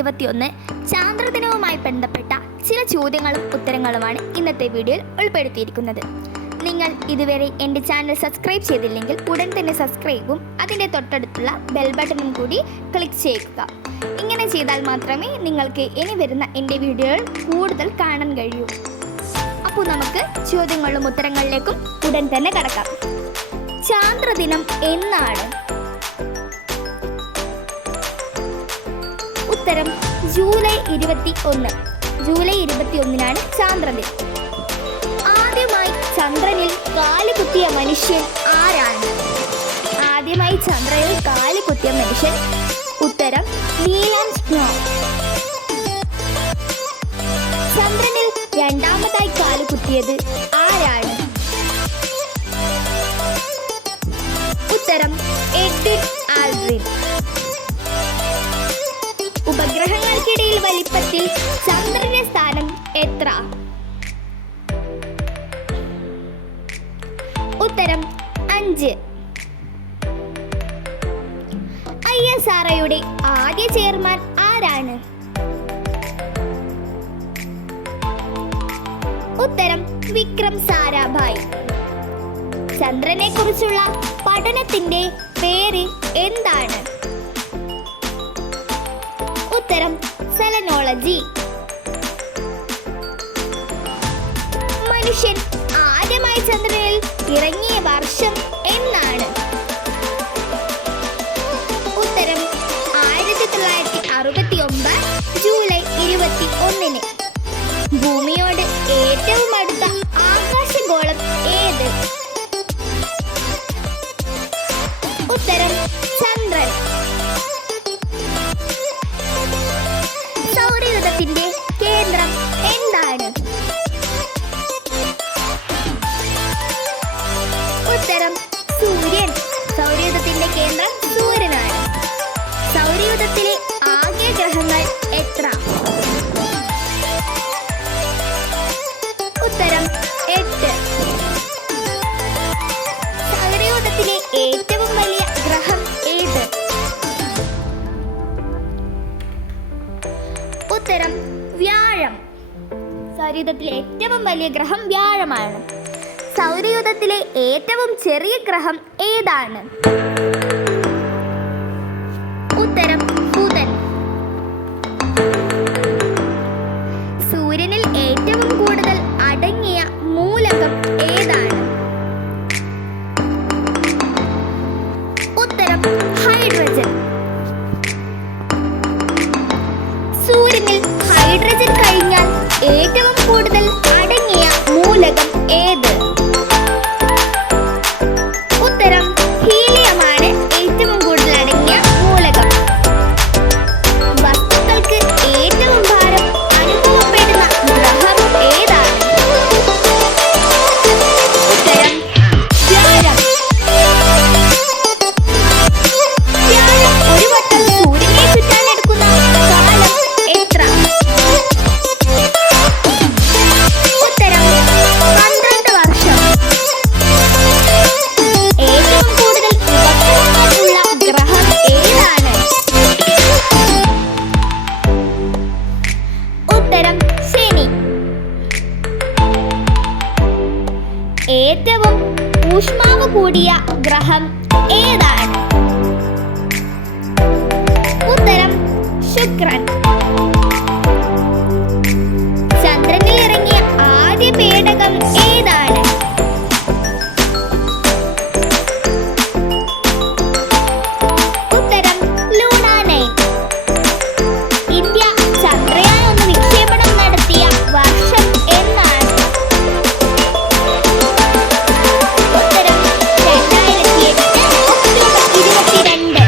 2021 ചാന്ദ്രദിനവുമായി ബന്ധപ്പെട്ട ചില ചോദ്യങ്ങളും ഉത്തരങ്ങളുമാണ് ഇന്നത്തെ വീഡിയോയിൽ ഉൾപ്പെടുത്തിയിരിക്കുന്നത്. നിങ്ങൾ ഇതുവരെ എൻ്റെ ചാനൽ സബ്സ്ക്രൈബ് ചെയ്തില്ലെങ്കിൽ ഉടൻ തന്നെ സബ്സ്ക്രൈബും അതിൻ്റെ തൊട്ടടുത്തുള്ള ബെൽ ബട്ടണും കൂടി ക്ലിക്ക് ചെയ്യുക. ഇങ്ങനെ ചെയ്താൽ മാത്രമേ നിങ്ങൾക്ക് ഇനി വരുന്ന എൻ്റെ വീഡിയോകൾ കൂടുതൽ കാണാൻ കഴിയൂ. അപ്പോൾ നമുക്ക് ചോദ്യങ്ങളും ഉത്തരങ്ങളിലേക്കും ഉടൻ തന്നെ കടക്കാം. ചാന്ദ്രദിനം എന്നാണ്? ഉത്തരം ജൂലൈ 21. ജൂലൈ 21 ചാന്ദ്രദിനം. ആദ്യമായി ചന്ദ്രനിൽ കാലുകുത്തിയ മനുഷ്യൻ ആരാണ്? ആദ്യമായി ചന്ദ്രനിൽ കാലുകുത്തിയ മനുഷ്യൻ. ഉത്തരം നീൽ ആംസ്ട്രോങ്. ചന്ദ്രനിൽ രണ്ടാമതായി കാലുകുത്തിയത് ആരാണ്? ഉത്തരം എഡ്വിൻ ആൽഡ്രിൻ. ഉപഗ്രഹങ്ങൾക്കിടയിൽ വലിപ്പത്തിൽ ചന്ദ്രന്റെ സ്ഥാനം എത്ര? ഉത്തരം 5. ISROയുടെ ആദ്യ ചെയർമാൻ ആരാണ്? ഉത്തരം വിക്രം സാരാഭായ്. ചന്ദ്രനെ കുറിച്ചുള്ള പഠനത്തിന്റെ പേര് എന്താണ്? ഉത്തരം സെലനോളജി. മനുഷ്യൻ ആദ്യമായി ചന്ദ്രനിൽ ഇറങ്ങിയ വർഷം എന്നാണ്? ഉത്തരം 1969 ജൂലൈ 21. ഭൂമിയോട് ഏറ്റവും അടുത്ത ആകാശഗോളം ഏത്? ഉത്തരം ചന്ദ്രൻ. സൗരയൂഥത്തിന്റെ കേന്ദ്രം എന്താണ്? ഉത്തരം സൂര്യൻ. സൗരയൂഥത്തിന്റെ കേന്ദ്രം സൂര്യനാണ്. സൗരയൂഥത്തിലെ ആകെ ഗ്രഹങ്ങൾ എത്ര? ഉത്തരം 8. സൗരയൂഥത്തിലെ ഏറ്റവും വലിയ ഗ്രഹം ഏത്? ഉത്തരം വ്യാഴം. സൗരയൂഥത്തിലെ ഏറ്റവും വലിയ ഗ്രഹം വ്യാഴമാണ്. സൗരയൂഥത്തിലെ ഏറ്റവും ചെറിയ ഗ്രഹം ഏതാണ്? ഉത്തരം ബുധൻ. സൂര്യനിൽ ഏറ്റവും കൂടുതൽ അടങ്ങിയ മൂലകം ഏതാണ്? ഉത്തരം ഹൈഡ്രജൻ. സൂര്യനിൽ ഹൈഡ്രജൻ കഴിഞ്ഞാൽ ഏറ്റവും കൂടുതൽ അടങ്ങിയ മൂലകം ഏത്? ഉത്തരം ഹീലിയമാണ് ഏറ്റവും കൂടുതൽ അടങ്ങിയ മൂലകം. വസ്തുക്കൾക്ക് ഏറ്റവും ഭാരം അനുഭവപ്പെടുന്ന ഗ്രഹം ഏതാണ്? ഉത്തരം വ്യാഴം. വ്യാഴം ഒരു വട്ടം സൂര്യനെ ചുറ്റാൻ എടുക്കുന്ന കാലം എത്ര? ഉത്തരം 12 വർഷം. ഏറ്റവും കൂടുതൽ ഉപഗ്രഹങ്ങളുള്ള ഗ്രഹം ഏതാണ്? ഉത്തരം ശനി. ഏറ്റവും ഊഷ്മാവ് കൂടിയ ഗ്രഹം ഏതാണ്? ഉത്തരം ശുക്രൻ. ചന്ദ്രനിൽ ഇറങ്ങിയ ആദ്യ പേടകം ഏതാണ്? ഉത്തരം ലൂണ 9. ഇന്ത്യ ചന്ദ്രയാൻ 1 വിക്ഷേപണം നടത്തിയ വർഷം എന്നാണ്? ഉത്തരം 2008 ഒക്ടോബർ 22.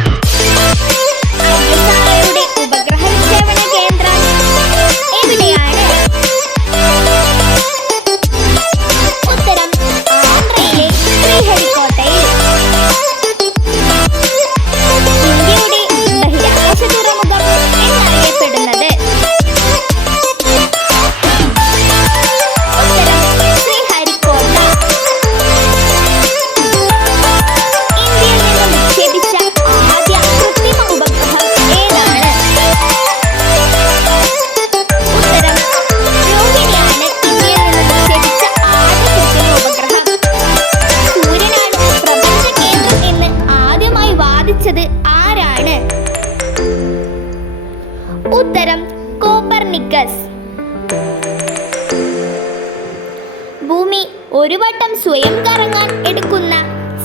ISROയുടെ ഉപഗ്രഹ വിക്ഷേപണ കേന്ദ്രം ഒരു വട്ടം സ്വയം കറങ്ങാൻ എടുക്കുന്ന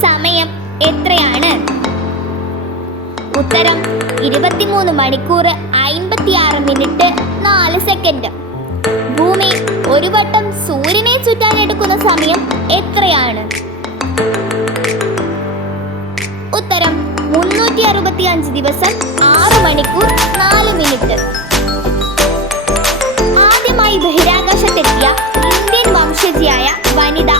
സമയം എത്രയാണ്? ഉത്തരം 23 മണിക്കൂർ 56 മിനിറ്റ് 4 സെക്കൻഡ്. ഭൂമി ഒരു വട്ടം സൂര്യനെ ചുറ്റാൻ എടുക്കുന്ന സമയം എത്രയാണ്? ഉത്തരം 365 ദിവസം 6 മണിക്കൂർ 4 മിനിറ്റ്. ആദ്യമായി ബഹിരാകാശത്തെത്തിയ ഇന്ത്യൻ വംശജിയായ വനിത